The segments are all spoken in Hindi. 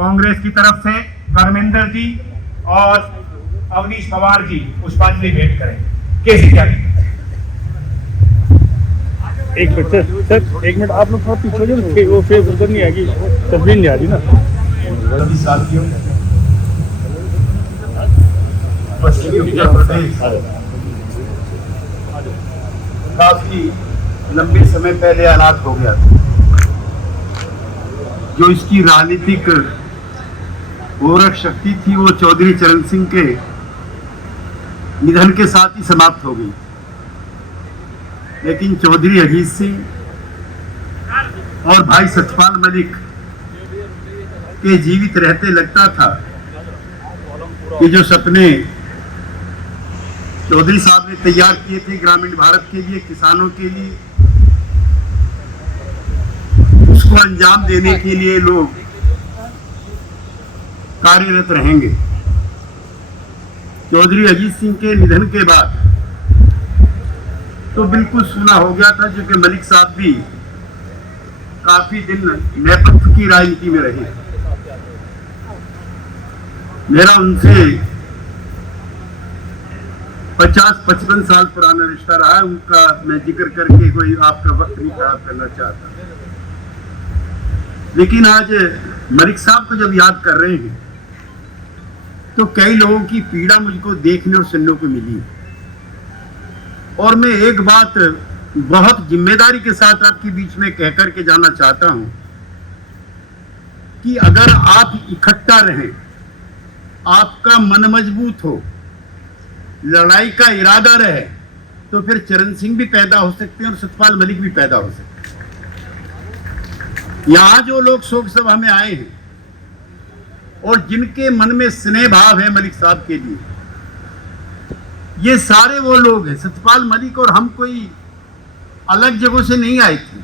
कांग्रेस की तरफ से धर्मेंद्र जी और अवनीश पवार जी पुष्पांजलि भेंट करें। कैसी क्या एक मिनट सर, एक मिनट आप लोग थोड़ा पीछे हो जाए, वो फेस उधर नहीं आएगी, तस्वीर नहीं आ रही ना। सभी साथियों, पश्चिमी उत्तर प्रदेश काफी लंबे समय पहले अनाथ हो गया था। जो इसकी राजनीतिक गोरख शक्ति थी वो चौधरी चरण सिंह के निधन के साथ ही समाप्त हो गई। लेकिन चौधरी अजीत सिंह और भाई सतपाल मलिक के जीवित रहते लगता था कि जो सपने चौधरी साहब ने तैयार किए थे ग्रामीण भारत के लिए, किसानों के लिए, उसको अंजाम देने के लिए लोग कार्यरत रहेंगे। चौधरी अजीत सिंह के निधन के बाद तो बिल्कुल सूना हो गया था, जो कि मलिक साहब भी काफी दिन नेपथ्य की राजनीति में रहे। मेरा उनसे 50-55 साल पुराना रिश्ता रहा है। उनका मैं जिक्र करके कोई आपका वक्त नहीं खराब करना चाहता, लेकिन आज मलिक साहब को जब याद कर रहे हैं तो कई लोगों की पीड़ा मुझको देखने और सुनने को मिली। और मैं एक बात बहुत जिम्मेदारी के साथ आपके बीच में कह करके जाना चाहता हूं कि अगर आप इकट्ठा रहें, आपका मन मजबूत हो, लड़ाई का इरादा रहे, तो फिर चरण सिंह भी पैदा हो सकते हैं और सतपाल मलिक भी पैदा हो सकते हैं। यहां जो लोग शोक सभा में आए हैं और जिनके मन में स्नेह भाव है मलिक साहब के लिए, ये सारे वो लोग हैं। सतपाल मलिक और हम कोई अलग जगहों से नहीं आए थे,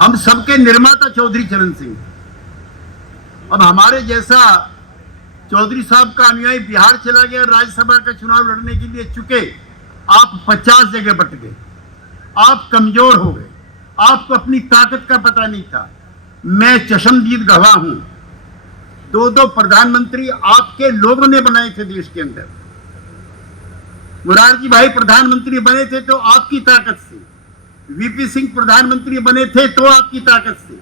हम सबके निर्माता चौधरी चरण सिंह। अब हमारे जैसा चौधरी साहब का अनुयायी बिहार चला गया, राज्यसभा का चुनाव लड़ने के लिए चुके, आप 50 जगह बट गए, आप कमजोर हो गए, आपको अपनी ताकत का पता नहीं था। मैं चशमदीद गवाह हूं, 2 प्रधानमंत्री आपके लोगों ने बनाए थे देश के अंदर। मुरारजी भाई प्रधानमंत्री बने थे तो आपकी ताकत से, वीपी सिंह प्रधानमंत्री बने थे तो आपकी ताकत से,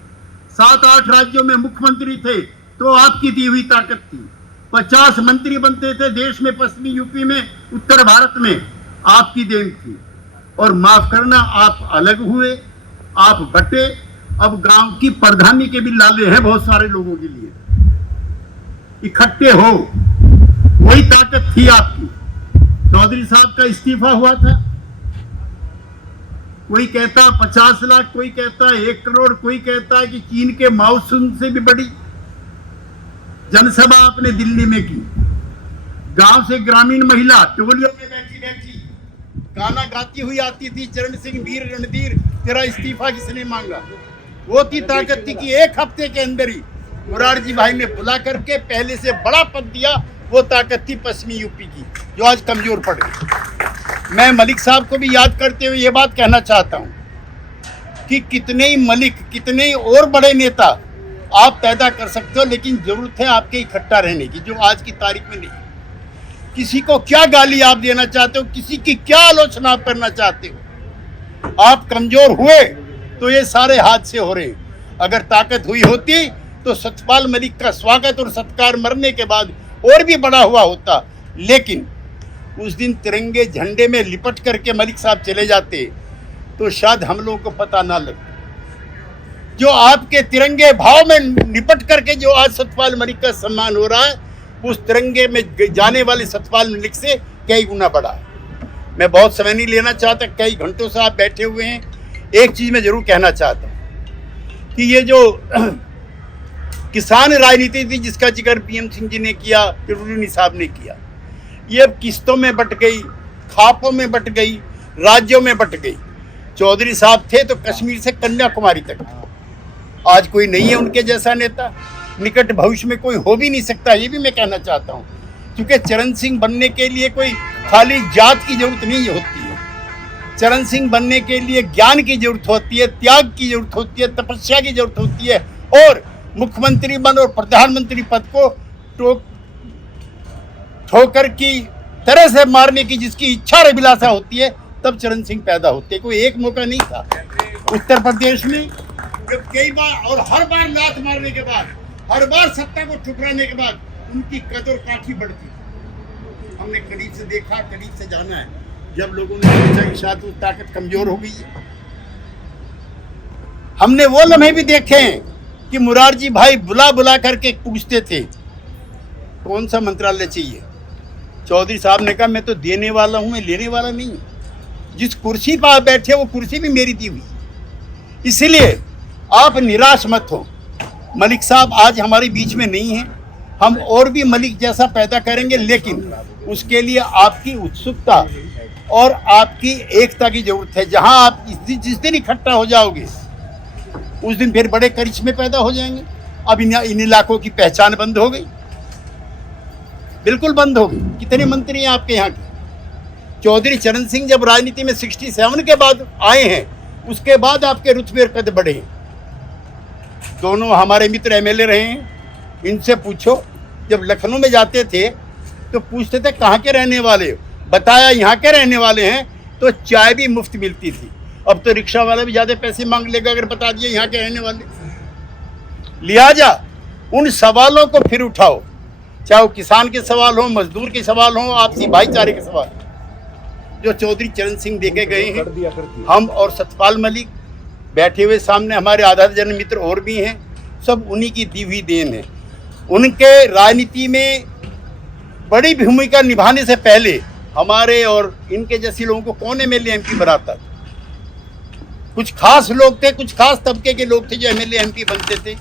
7-8 राज्यों में मुख्यमंत्री थे तो आपकी दी हुई ताकत थी, 50 मंत्री बनते थे देश में, पश्चिमी यूपी में, उत्तर भारत में, आपकी देन थी। और माफ करना, आप अलग हुए, आप बटे। अब गांव की प्रधानी के भी लाले हैं बहुत सारे लोगों के लिए। इकट्ठे हो, वही ताकत थी आपकी। चौधरी साहब का इस्तीफा हुआ था, कोई कहता 50 लाख, कोई कहता 1 करोड़, कोई कहता है कि चीन के माओसुन से भी बड़ी जनसभा आपने दिल्ली में की। गांव से ग्रामीण महिला टोलियों में बैठी बैठी गाना गाती हुई आती थी, चरण सिंह वीर रणधीर तेरा इस्तीफा किसने मांगा। वो थी ताकत थी कि 1 हफ्ते के अंदर ही मुरारजी भाई ने बुला करके पहले से बड़ा पद दिया। वो ताकत थी पश्चिमी यूपी की, जो आज कमजोर पड़ गई। मैं मलिक साहब को भी याद करते हुए ये बात कहना चाहता हूँ कि कितने ही मलिक, कितने ही और बड़े नेता आप पैदा कर सकते हो, लेकिन जरूरत है आपके इकट्ठा रहने की, जो आज की तारीख में नहीं। किसी को क्या गाली आप देना चाहते हो, किसी की क्या आलोचना आप करना चाहते हो। आप कमजोर हुए तो ये सारे हादसे हो रहे हैं। अगर ताकत हुई होती तो सतपाल मलिक का स्वागत और सत्कार मरने के बाद और भी बड़ा हुआ होता। लेकिन उस दिन तिरंगे झंडे में लिपट करके मलिक साहब चले जाते तो शायद हम लोगों को पता ना लगता। जो आपके तिरंगे भाव में निपट करके जो आज सतपाल मलिक का सम्मान हो रहा है, उस तिरंगे में जाने वाले सतपाल मलिक से कई गुना बड़ा है। मैं बहुत समय नहीं लेना चाहता, कई घंटों से आप बैठे हुए हैं। एक चीज मैं जरूर कहना चाहता हूँ कि ये जो किसान राजनीति थी जिसका जिक्र पीएम सिंह जी ने किया, किरोड़ी साहब ने किया, ये अब किस्तों में बट गई, खापों में बट गई, राज्यों में बट गई। चौधरी साहब थे तो कश्मीर से कन्याकुमारी तक, आज कोई नहीं है उनके जैसा नेता, निकट भविष्य में कोई हो भी नहीं सकता। ये भी मैं कहना चाहता हूँ, क्योंकि चरण सिंह बनने के लिए कोई खाली जात की जरूरत नहीं होती है। चरण सिंह बनने के लिए ज्ञान की जरूरत होती है, त्याग की जरूरत होती है, तपस्या की जरूरत होती है और मुख्यमंत्री पद और प्रधानमंत्री पद को ठोकर की तरह से मारने की जिसकी इच्छा और अभिलाषा होती है, तब चरण सिंह पैदा होते हैं। कोई एक मौका नहीं था उत्तर प्रदेश में, जब कई बार और हर बार लात मारने के बाद, हर बार सत्ता को ठुकराने के बाद उनकी कदर काठी बढ़ती। हमने करीब से देखा, करीब से जाना है। जब लोगों ने सोचा कि शायद वो ताकत कमजोर हो गई है, हमने वो लम्हे भी देखे हैं कि मुरारजी भाई बुला बुला करके पूछते थे कौन सा मंत्रालय चाहिए। चौधरी साहब ने कहा मैं तो देने वाला हूं, मैं लेने वाला नहीं। जिस कुर्सी पर आप बैठे वो कुर्सी भी मेरी दी हुई। इसलिए आप निराश मत हो। मलिक साहब आज हमारे बीच में नहीं है, हम और भी मलिक जैसा पैदा करेंगे, लेकिन उसके लिए आपकी उत्सुकता और आपकी एकता की जरूरत है। जहां आप जिस दिन इकट्ठा हो जाओगे उस दिन फिर बड़े करिश्मे पैदा हो जाएंगे। अब इन इलाकों की पहचान बंद हो गई, बिल्कुल बंद हो गई। कितने मंत्री हैं आपके यहाँ के? चौधरी चरण सिंह जब राजनीति में 67 के बाद आए हैं, उसके बाद आपके रुतबे और कद बढ़े हैं। दोनों हमारे मित्र एमएलए रहे हैं, इनसे पूछो। जब लखनऊ में जाते थे तो पूछते थे कहाँ के रहने वाले हो, बताया यहाँ के रहने वाले हैं, तो चाय भी मुफ्त मिलती थी। अब तो रिक्शा वाला भी ज़्यादा पैसे मांग लेगा अगर बता दिए यहाँ के रहने वाले। लिहाजा उन सवालों को फिर उठाओ, चाहे वो किसान के सवाल हो, मजदूर के सवाल हो, आपसी भाईचारे के सवाल, जो चौधरी चरण सिंह देके गए हैं। हम और सतपाल मलिक बैठे हुए सामने हमारे आधा दर्जन मित्र और भी हैं, सब उन्हीं की दी हुई देन है। उनके राजनीति में बड़ी भूमिका निभाने से पहले हमारे और इनके जैसे लोगों को कौन एमएलए एमपी बनाता था? कुछ खास लोग थे, कुछ खास तबके के लोग थे जो एमएलए एमपी बनते थे।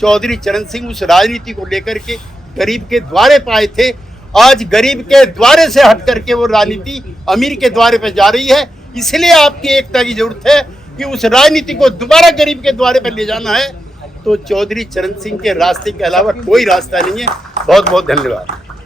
चौधरी चरण सिंह उस राजनीति को लेकर के गरीब के द्वारे पाए थे। आज गरीब के द्वारे से हट करके वो राजनीति अमीर के द्वारे पर जा रही है। इसलिए आपकी एकता की जरूरत है कि उस राजनीति को दोबारा गरीब के द्वारे पर ले जाना है, तो चौधरी चरण सिंह के रास्ते के अलावा कोई रास्ता नहीं है। बहुत बहुत धन्यवाद।